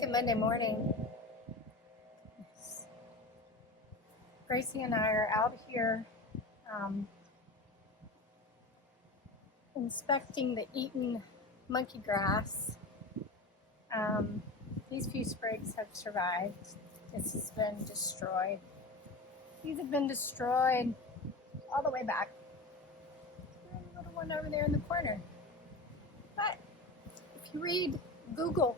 Good Monday morning. Gracie and I are out here inspecting the eaten monkey grass. These few sprigs have survived. This has been destroyed. These have been destroyed all the way back. There's a little one over there in the corner. But if you read Google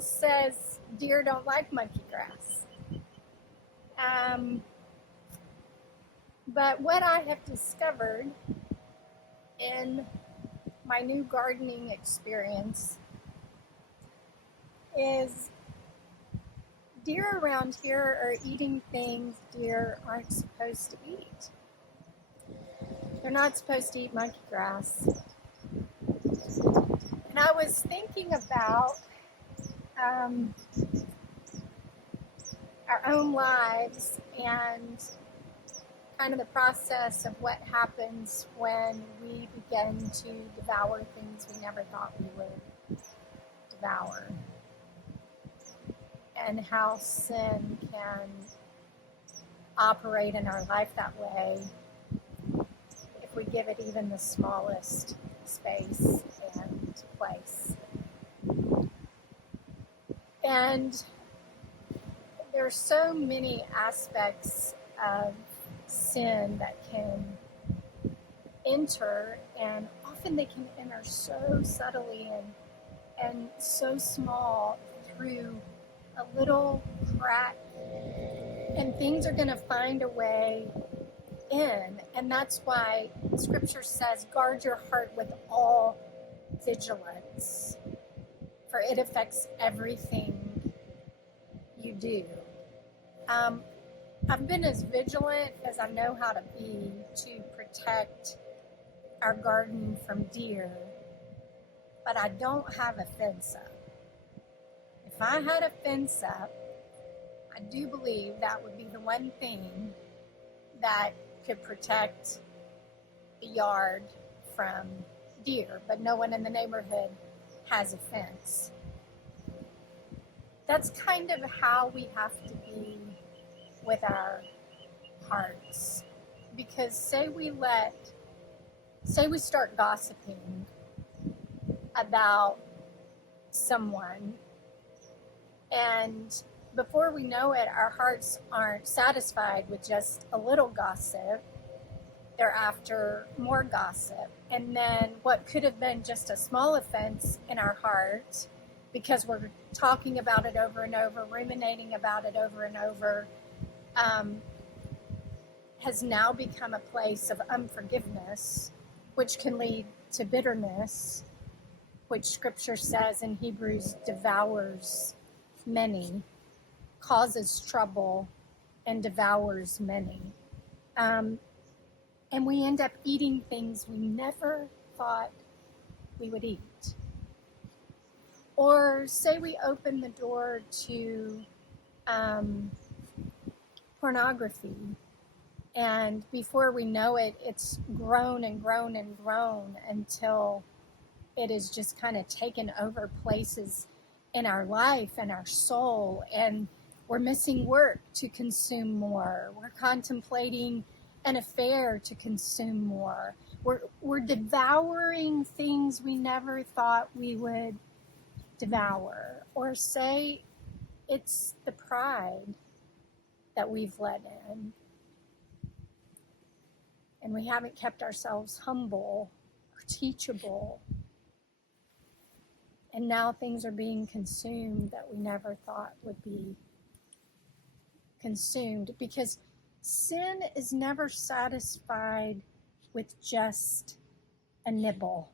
says deer don't like monkey grass. But what I have discovered in my new gardening experience is deer around here are eating things deer aren't supposed to eat. They're not supposed to eat monkey grass. And I was thinking about our own lives and kind of the process of what happens when we begin to devour things we never thought we would devour, and how sin can operate in our life that way if we give it even the smallest space and place. And there are so many aspects of sin that can enter, and often they can enter so subtly and so small through a little crack, and things are going to find a way in. And that's why Scripture says, guard your heart with all vigilance, for it affects everything you do. I've been as vigilant as I know how to be to protect our garden from deer, but I don't have a fence up. If I had a fence up, I do believe that would be the one thing that could protect the yard from deer, but no one in the neighborhood has a fence. That's kind of how we have to be with our hearts. Because say we start gossiping about someone, and before we know it, our hearts aren't satisfied with just a little gossip. They're after more gossip. And then what could have been just a small offense in our heart, because we're talking about it over and over, ruminating about it over and over, has now become a place of unforgiveness, which can lead to bitterness, which Scripture says in Hebrews devours many, causes trouble, and devours many. And we end up eating things we never thought we would eat. Or say we open the door to pornography, and before we know it, it's grown and grown and grown until it is just kind of taken over places in our life and our soul, and we're missing work to consume more. We're contemplating an affair to consume more. We're devouring things we never thought we would devour. Or say it's the pride that we've let in, and we haven't kept ourselves humble or teachable, and now things are being consumed that we never thought would be consumed, because sin is never satisfied with just a nibble.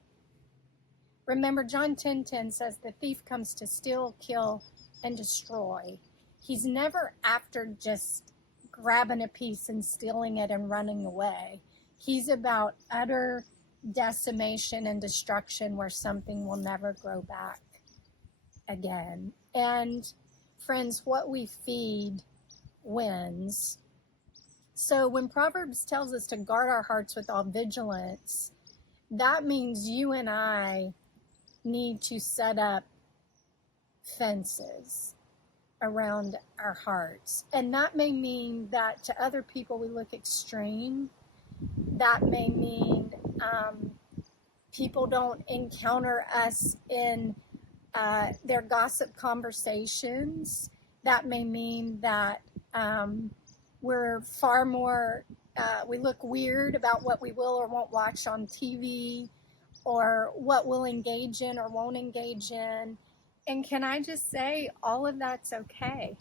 Remember, John 10:10 says the thief comes to steal, kill, and destroy. He's never after just grabbing a piece and stealing it and running away. He's about utter decimation and destruction where something will never grow back again. And friends, what we feed wins. So when Proverbs tells us to guard our hearts with all vigilance, that means you and I need to set up fences around our hearts. And that may mean that to other people we look extreme. That may mean people don't encounter us in their gossip conversations. That may mean that we're far more, we look weird about what we will or won't watch on TV, or what we'll engage in or won't engage in. And can I just say, all of that's okay.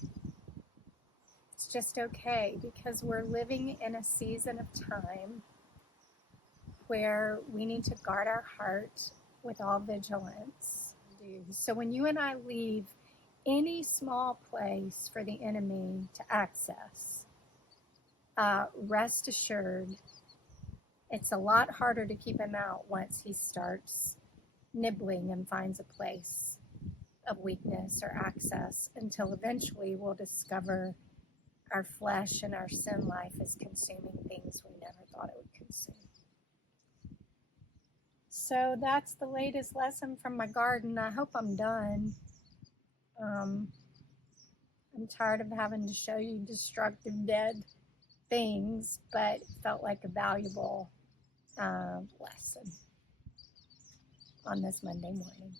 It's just okay, because we're living in a season of time where we need to guard our heart with all vigilance. So when you and I leave any small place for the enemy to access, rest assured, it's a lot harder to keep him out once he starts nibbling and finds a place of weakness or access, until eventually we'll discover our flesh and our sin life is consuming things we never thought it would consume. So that's the latest lesson from my garden. I hope I'm done. I'm tired of having to show you destructive, dead things, but it felt like a valuable lesson on this Monday morning.